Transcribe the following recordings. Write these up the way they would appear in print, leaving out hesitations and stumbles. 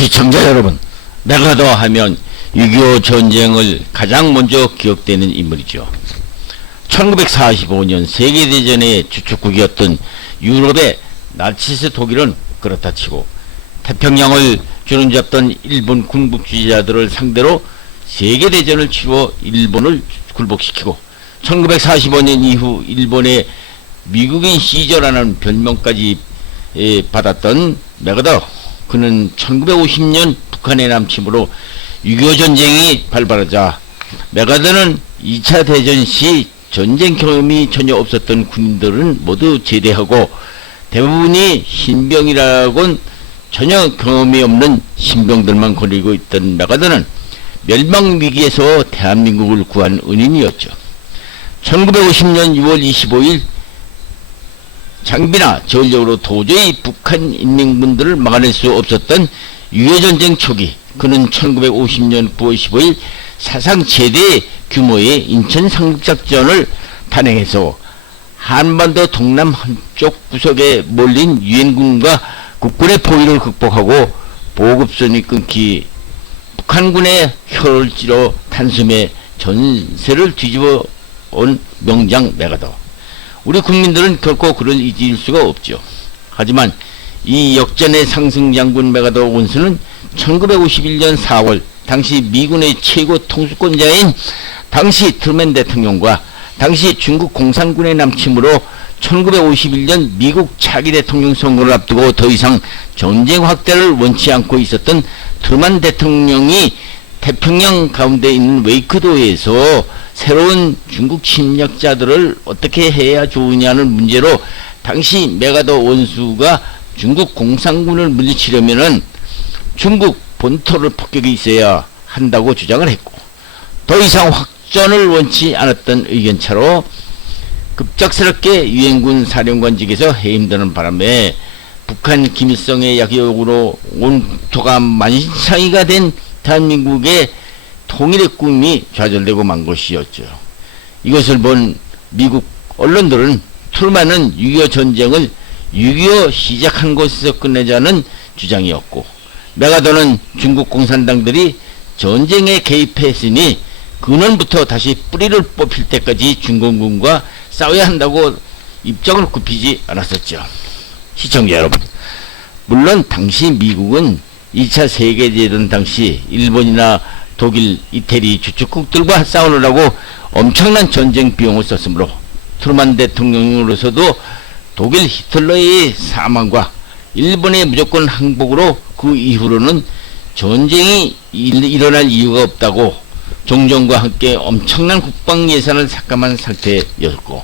시청자 여러분, 메가더 하면 6.25 전쟁을 가장 먼저 기억되는 인물이죠. 1945년 세계대전의 주축국이었던 유럽의 나치스 독일은 그렇다 치고 태평양을 주름잡던 일본 군국주의자들을 상대로 세계대전을 치루어 일본을 굴복시키고 1945년 이후 일본의 미국인 시저라는 별명까지 받았던 메가더, 그는 1950년 북한의 남침으로 6.25 전쟁이 발발하자 메가더는 2차 대전 시 전쟁 경험이 전혀 없었던 군인들은 모두 제대하고 대부분이 신병이라곤 전혀 경험이 없는 신병들만 거느리고 있던 메가더는 멸망위기에서 대한민국을 구한 은인이었죠. 1950년 6월 25일 장비나 전력으로 도저히 북한 인민군들을 막아낼 수 없었던 6.25 전쟁 초기, 그는 1950년 9월 15일 사상 최대 규모의 인천 상륙작전을 단행해서 한반도 동남 한쪽 구석에 몰린 유엔군과 국군의 포위를 극복하고 보급선이 끊기 북한군의 혀를 찌러 단숨에 전세를 뒤집어 온 명장 메가더. 우리 국민들은 결코 그를 잊을 수가 없죠. 하지만 이 역전의 상승장군 메가더 원수는 1951년 4월 당시 미군의 최고 통수권자인 당시 트루먼 대통령과 당시 중국 공산군의 남침으로 1951년 미국 차기 대통령 선거를 앞두고 더 이상 전쟁 확대를 원치 않고 있었던 트루먼 대통령이 태평양 가운데 있는 웨이크도에서 새로운 중국 침략자들을 어떻게 해야 좋으냐는 문제로 당시 메가더 원수가 중국 공산군을 물리치려면은 중국 본토를 폭격이 있어야 한다고 주장을 했고, 더 이상 확전을 원치 않았던 의견차로 급작스럽게 유엔군 사령관직에서 해임되는 바람에 북한 김일성의 약속으로 온토가 만신창이가 된 대한민국의 통일의 꿈이 좌절되고 만 것이었죠. 이것을 본 미국 언론들은 트루먼은 6.25 전쟁을 6.25 시작한 곳에서 끝내자는 주장이었고, 메가더는 중국 공산당들이 전쟁에 개입했으니 근원부터 다시 뿌리를 뽑힐 때까지 중공군과 싸워야 한다고 입장을 굽히지 않았었죠. 시청자 여러분, 물론 당시 미국은 2차 세계대전 당시 일본이나 독일, 이태리 주축국들과 싸우느라고 엄청난 전쟁 비용을 썼으므로 트루먼 대통령으로서도 독일 히틀러의 사망과 일본의 무조건 항복으로 그 이후로는 전쟁이 일어날 이유가 없다고 종전과 함께 엄청난 국방 예산을 삭감한 상태였고,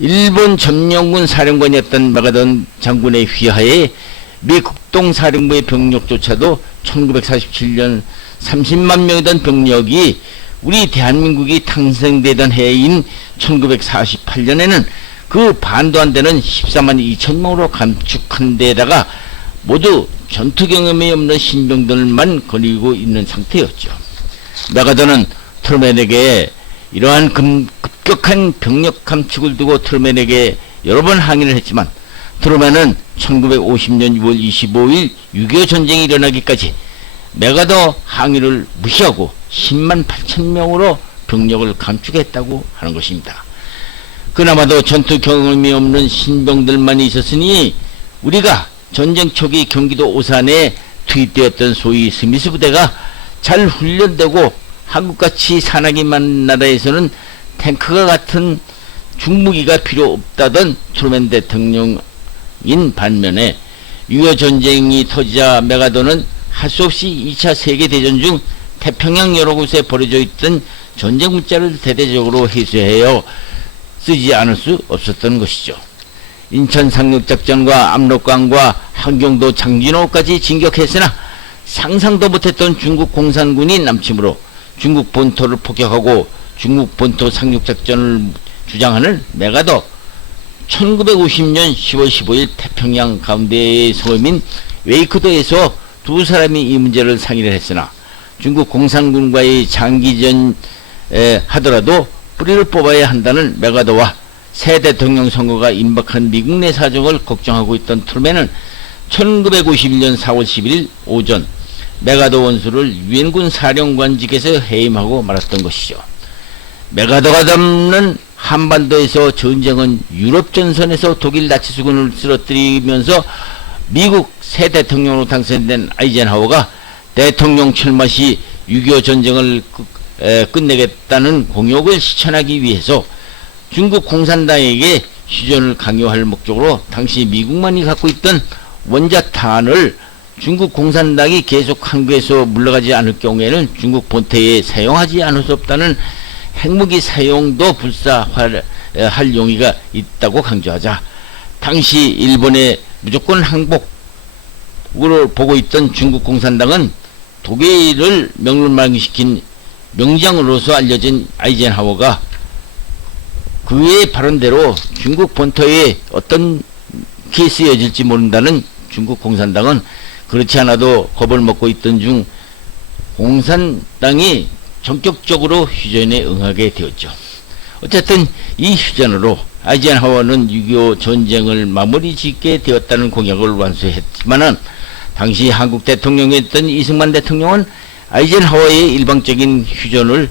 일본 점령군 사령관이었던 메가더 장군의 휘하에 미 국동사령부의 병력조차도 1947년 30만 명이던 병력이 우리 대한민국이 탄생되던 해인 1948년에는 그 반도 안 되는 14만 2천 명으로 감축한 데다가 모두 전투 경험이 없는 신병들만 거느리고 있는 상태였죠. 메가더는 트루먼에게 이러한 급격한 병력 감축을 두고 트루먼에게 여러 번 항의를 했지만 트루먼은 1950년 6월 25일 6.25 전쟁이 일어나기까지 메가더 항의를 무시하고 10만 8천 명으로 병력을 감축했다고 하는 것입니다. 그나마도 전투 경험이 없는 신병들만 있었으니 우리가 전쟁 초기 경기도 오산에 투입되었던 소위 스미스 부대가 잘 훈련되고 한국같이 산악이만 나라에서는 탱크가 같은 중무기가 필요 없다던 트루먼 대통령인 반면에 6.25 전쟁이 터지자 메가더는 할 수 없이 2차 세계대전 중 태평양 여러 곳에 버려져 있던 전쟁 물자를 대대적으로 회수하여 쓰지 않을 수 없었던 것이죠. 인천 상륙작전과 압록강과 한경도 장진호까지 진격했으나 상상도 못했던 중국 공산군이 남침으로 중국 본토를 폭격하고 중국 본토 상륙작전을 주장하는 메가더, 1950년 10월 15일 태평양 가운데의 섬인 웨이크도에서 두 사람이 이 문제를 상의를 했으나 중국 공산군과의 장기전 하더라도 뿌리를 뽑아야 한다는 메가더와 새 대통령 선거가 임박한 미국 내 사정을 걱정하고 있던 트루먼은 1951년 4월 11일 오전 메가더 원수를 유엔군 사령관직에서 해임하고 말았던 것이죠. 메가더가 담는 한반도에서 전쟁은 유럽 전선에서 독일 나치수군을 쓰러뜨리면서 미국 새 대통령으로 당선된 아이젠하워가 대통령 출마 시 6.25 전쟁을 끝내겠다는 공약을 실천하기 위해서 중국 공산당에게 휴전을 강요할 목적으로 당시 미국만이 갖고 있던 원자탄을 중국 공산당이 계속 한국에서 물러가지 않을 경우에는 중국 본토에 사용하지 않을 수 없다는 핵무기 사용도 불사할 용의가 있다고 강조하자 당시 일본의 무조건 항복으로 보고 있던 중국 공산당은 독일을 명령시킨 명장으로서 알려진 아이젠하워가 그의 발언대로 중국 본토에 어떤 케이스여질지 모른다는 중국 공산당은 그렇지 않아도 겁을 먹고 있던 중 공산당이 전격적으로 휴전에 응하게 되었죠. 어쨌든 이 휴전으로 아이젠하워는 6.25 전쟁을 마무리 짓게 되었다는 공약을 완수했지만은 당시 한국 대통령이었던 이승만 대통령은 아이젠하워의 일방적인 휴전을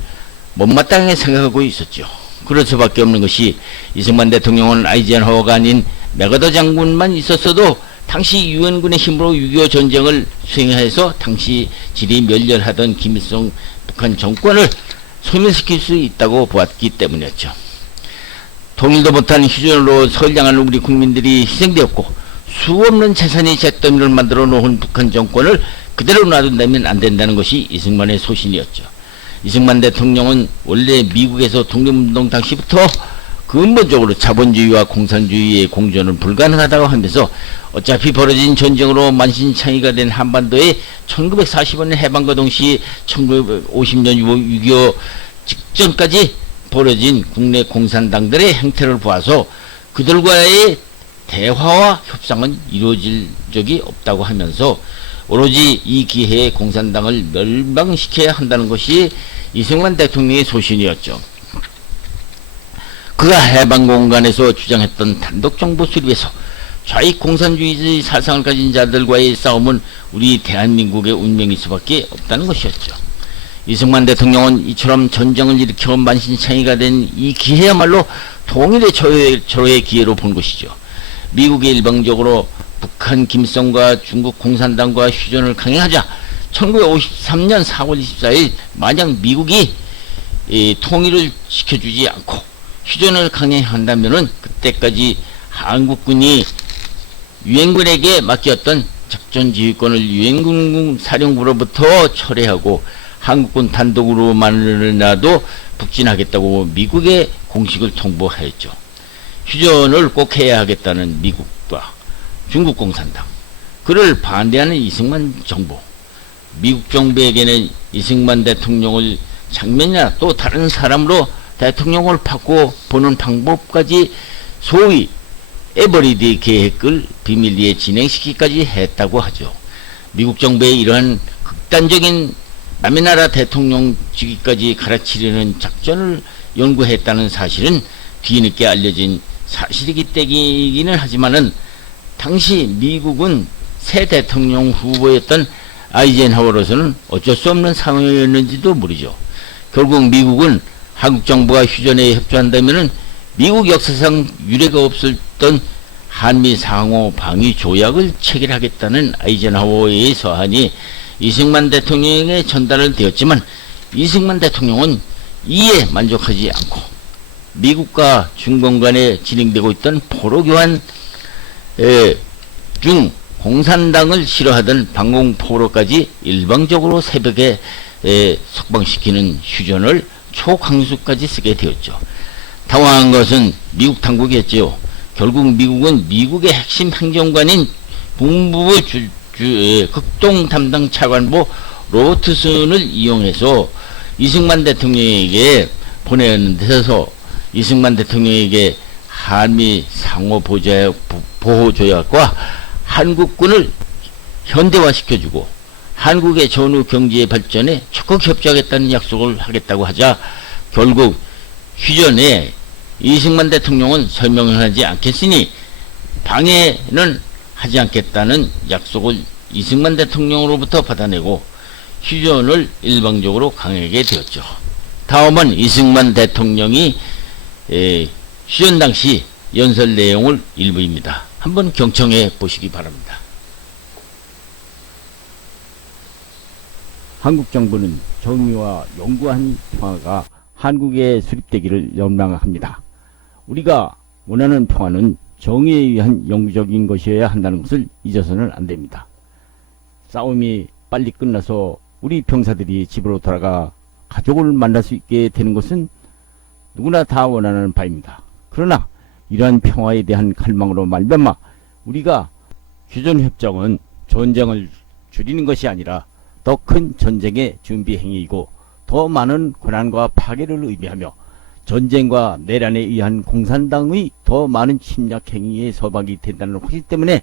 못마땅하게 생각하고 있었죠. 그럴 수밖에 없는 것이 이승만 대통령은 아이젠하워가 아닌 메가더 장군만 있었어도 당시 유엔군의 힘으로 6.25 전쟁을 수행해서 당시 질이 멸렬하던 김일성 북한 정권을 소멸시킬 수 있다고 보았기 때문이었죠. 통일도 못한 휴전으로 선량한 우리 국민들이 희생되었고 수없는 재산이 잿더미를 만들어 놓은 북한 정권을 그대로 놔둔다면 안 된다는 것이 이승만의 소신이었죠. 이승만 대통령은 원래 미국에서 독립운동 당시부터 근본적으로 자본주의와 공산주의의 공존은 불가능하다고 하면서 어차피 벌어진 전쟁으로 만신창이가 된 한반도에 1945년 해방과 동시에 1950년 6.25 직전까지 벌어진 국내 공산당들의 행태를 보아서 그들과의 대화와 협상은 이루어질 적이 없다고 하면서 오로지 이 기회에 공산당을 멸망시켜야 한다는 것이 이승만 대통령의 소신이었죠. 그가 해방공간에서 주장했던 단독정부 수립에서 좌익 공산주의의 사상을 가진 자들과의 싸움은 우리 대한민국의 운명일 수밖에 없다는 것이었죠. 이승만 대통령은 이처럼 전쟁을 일으켜 만신창이가 된 이 기회야말로 통일의 절호의 기회로 본 것이죠. 미국이 일방적으로 북한 김일성과 중국 공산당과 휴전을 강행하자 1953년 4월 24일 만약 미국이 통일을 지켜주지 않고 휴전을 강행한다면은 그때까지 한국군이 유엔군에게 맡겼던 작전 지휘권을 유엔군 사령부로부터 철회하고 한국군 단독으로만이라도 북진하겠다고 미국에 공식을 통보하였죠. 휴전을 꼭 해야 하겠다는 미국과 중국 공산당, 그를 반대하는 이승만 정부, 미국 정부에게는 이승만 대통령을 장면이나 또 다른 사람으로 대통령을 바꿔보는 방법까지 소위 에버리디 계획을 비밀리에 진행시키기까지 했다고 하죠. 미국 정부의 이러한 극단적인 남의 나라 대통령직위까지 갈아치려는 작전을 연구했다는 사실은 뒤늦게 알려진 사실이기 때문이기는 하지만은 당시 미국은 새 대통령 후보였던 아이젠하워로서는 어쩔 수 없는 상황이었는지도 모르죠. 결국 미국은 한국 정부가 휴전에 협조한다면은 미국 역사상 유례가 없었던 한미 상호 방위 조약을 체결하겠다는 아이젠하워의 서한이 이승만 대통령에게 전달을 되었지만 이승만 대통령은 이에 만족하지 않고 미국과 중공 간에 진행되고 있던 포로 교환 중 공산당을 싫어하던 방공포로까지 일방적으로 새벽에 석방시키는 휴전을 초강수까지 쓰게 되었죠. 당황한 것은 미국 당국이었지요. 결국 미국은 미국의 핵심 행정관인 국무부 극동 담당 차관보 로버트슨을 이용해서 이승만 대통령에게 보내었는데서 이승만 대통령에게 한미 상호 보호 조약과 한국군을 현대화시켜주고 한국의 전후 경제 발전에 적극 협조하겠다는 약속을 하겠다고 하자 결국 휴전에 이승만 대통령은 설명을 하지 않겠으니 방해는 하지 않겠다는 약속을 이승만 대통령으로부터 받아내고 휴전을 일방적으로 강하게 되었죠. 다음은 이승만 대통령이 휴전 당시 연설 내용을 일부입니다. 한번 경청해 보시기 바랍니다. 한국 정부는 정의와 영구한 평화가 한국에 수립되기를 열망합니다. 우리가 원하는 평화는 정의에 의한 영구적인 것이어야 한다는 것을 잊어서는 안 됩니다. 싸움이 빨리 끝나서 우리 병사들이 집으로 돌아가 가족을 만날 수 있게 되는 것은 누구나 다 원하는 바입니다. 그러나 이러한 평화에 대한 갈망으로 말미암아 우리가 휴전협정은 전쟁을 줄이는 것이 아니라 더 큰 전쟁의 준비 행위이고 더 많은 고난과 파괴를 의미하며 전쟁과 내란에 의한 공산당의 더 많은 침략 행위에 서방이 된다는 확신 때문에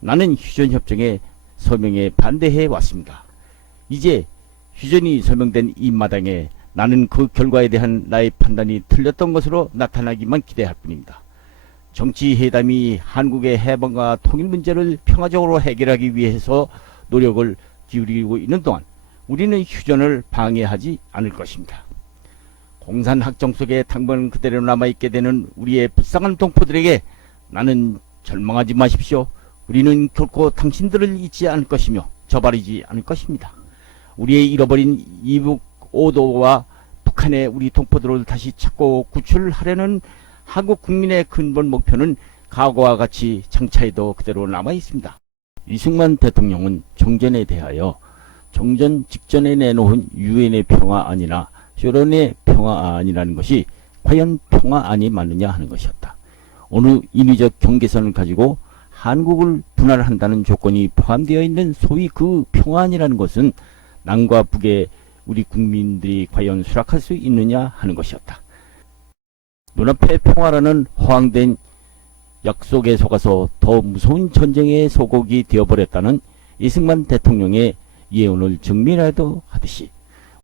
나는 휴전협정의 서명에 반대해 왔습니다. 이제 휴전이 서명된 이 마당에 나는 그 결과에 대한 나의 판단이 틀렸던 것으로 나타나기만 기대할 뿐입니다. 정치회담이 한국의 해방과 통일 문제를 평화적으로 해결하기 위해서 노력을 기울이고 있는 동안 우리는 휴전을 방해하지 않을 것입니다. 공산학정 속에 당분 그대로 남아있게 되는 우리의 불쌍한 동포들에게 나는 절망하지 마십시오. 우리는 결코 당신들을 잊지 않을 것이며 저버리지 않을 것입니다. 우리의 잃어버린 이북 오도와 북한의 우리 동포들을 다시 찾고 구출하려는 한국 국민의 근본 목표는 과거와 같이 장차에도 그대로 남아있습니다. 이승만 대통령은 정전에 대하여 정전 직전에 내놓은 유엔의 평화안이나 소련의 평화안이라는 것이 과연 평화안이 맞느냐 하는 것이었다. 어느 인위적 경계선을 가지고 한국을 분할한다는 조건이 포함되어 있는 소위 그 평화안이라는 것은 남과 북의 우리 국민들이 과연 수락할 수 있느냐 하는 것이었다. 눈앞의 평화라는 허황된 약속에 속아서 더 무서운 전쟁의 소곡이 되어버렸다는 이승만 대통령의 예언을 정리라도 하듯이